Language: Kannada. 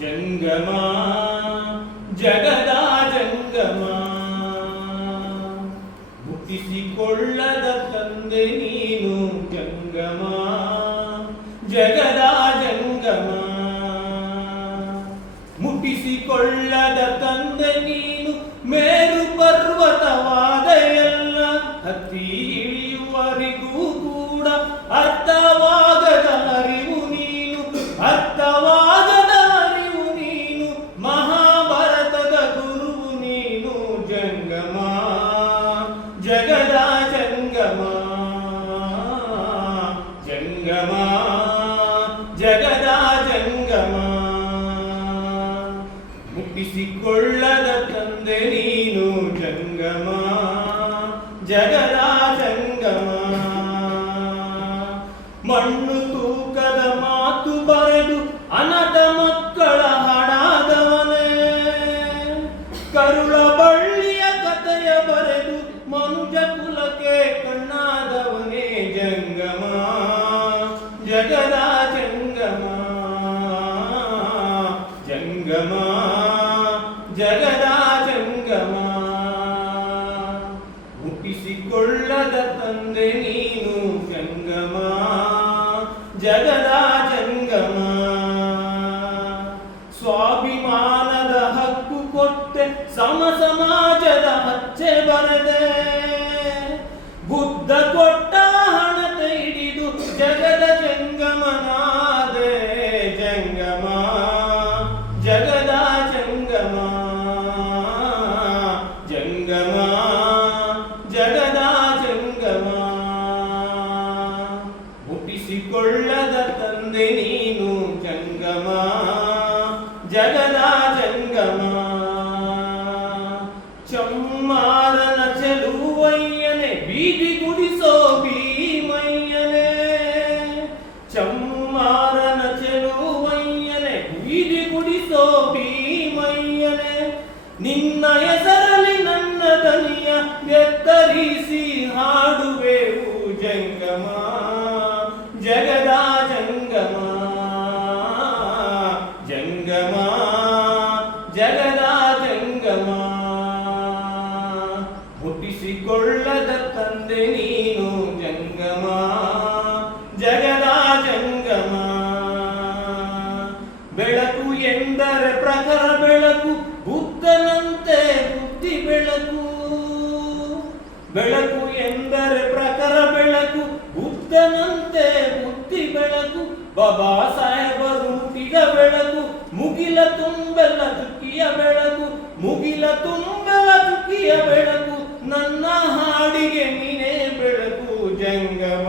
ಜಂಗಮ ಜಗದ ಜಂಗಮ ಮುಟ್ಟಿಸಿಕೊಳ್ಳದ ತಂದೆ ನೀನು ಜಂಗಮ ಜಗದ ಜಂಗಮ ಮುಟ್ಟಿಸಿಕೊಳ್ಳದ ತಂದೆ ನೀನು ಮೇರು ಪರ್ವತವಾದ ಎಲ್ಲ ಹತ್ತಿ ಇಳಿಯುವರಿಗೂ ಕೂಡ ಅರ್ಥವಾಗದ ಅರಿವು ನೀನು ಅರ್ಥವಾಗದ ಅರಿವು ನೀನು ಮಹಾಭಾರತದ ಗುರುವು ನೀನು ಜಂಗಮ ಜಗದ ಜಂಗಮ ಜಂಗಮ ಜಗದ ಜಂಗಮ ಮುಟ್ಟಿಸಿಕೊಳ್ಳದ ತಂದೆ ನೀನು ಜಂಗಮ ಜಗದ ಜಂಗಮ ಮಣ್ಣು ತೂಕದ ಮಾತು ಬರೆದು ಅನಾಥ ಮಕ್ಕಳ ಹಾಡಾದವನೇ ಕರುಳ ಬಳ್ಳಿಯ ಕಥೆಯ ಬರೆದು ಮನುಜ ಕುಲಕ್ಕೆ ಕಣ್ಣಾದವನೇ ಜಂಗಮ ಜಗದ ಜಂಗಮ ಜಂಗಮ ಜಗದ ಜಂಗಮ ಮುಟ್ಟಿಸಿಕೊಳ್ಳದ ತಂದೆ ನೀನು ಜಂಗಮ ಜಗದ ಜಂಗಮ ಸ್ವಾಭಿಮಾನದ ಹಕ್ಕು ಕೊಟ್ಟೆ ಸಮ ಸಮಾಜದ ಹಚ್ಚೆ ಬರದೆ ಬುದ್ಧ ಕೊಟ್ಟ ಹಣತೆ ಹಿಡಿದು ಜಗದ ಜಂಗಮನಾದೆ ಜಂಗಮ ಜಗದ ಜಂಗಮ ಜಂಗಮ ಜಗದ ಜಂಗಮ ಮುಟ್ಟಿಸಿಕೊಳ್ಳದ ತಂದೆ ನೀನು ಜಂಗಮ ಜಗದ ಜಂಗಮ ಚಮ್ಮಾರನ ಚೆಲುವಯ್ಯನೆ ಬೀದಿ ಗುಡಿಸೋ ಭೀಮಯ್ಯನೆ ಚಮ್ಮಾರನ ಚೆಲುವಯ್ಯನೆ ಬೀದಿ ಗುಡಿಸೋ ಭೀಮಯ್ಯನೆ ನಿನ್ನ ಹೆಸರಲ್ಲಿ ನನ್ನ ದನಿಯ ಎತ್ತರಿಸಿ ಹಾಡುವೆವು ಜಂಗಮ ಜಗದ ಜಂಗಮ ಜಂಗಮ ಜಗದ ಜಂಗಮ ಮುಟ್ಟಿಸಿಕೊಳ್ಳದ ತಂದೆ ನೀನು ಜಂಗಮ ಜಗದ ಜಂಗಮ ಬೆಳಕು ಎಂದರೆ ಪ್ರಖರ ಬೆಳಕು ಬುದ್ಧನಂತೆ ಬುದ್ಧಿ ಬೆಳಕು ಬೆಳಕು ಎಂದರೆ ಪ್ರಖರ ಬೆಳಕು ಬುದ್ಧನಂತೆ ಬುದ್ಧಿ ಬೆಳಕು ಬಾಬಾ ಸಾಹೇಬರು ಹುಟ್ಟಿದ ಬೆಳಕು ಮುಗಿಲ ತುಂಬೆಲ್ಲ ಚುಕ್ಕಿಯ ಬೆಳಕು ಮುಗಿಲ ತುಂಬೆಲ್ಲ ಚುಕ್ಕಿಯ ಬೆಳಕು ನನ್ನ ಹಾಡಿಗೆ ನೀನೇ ಬೆಳಕು ಜಂಗಮ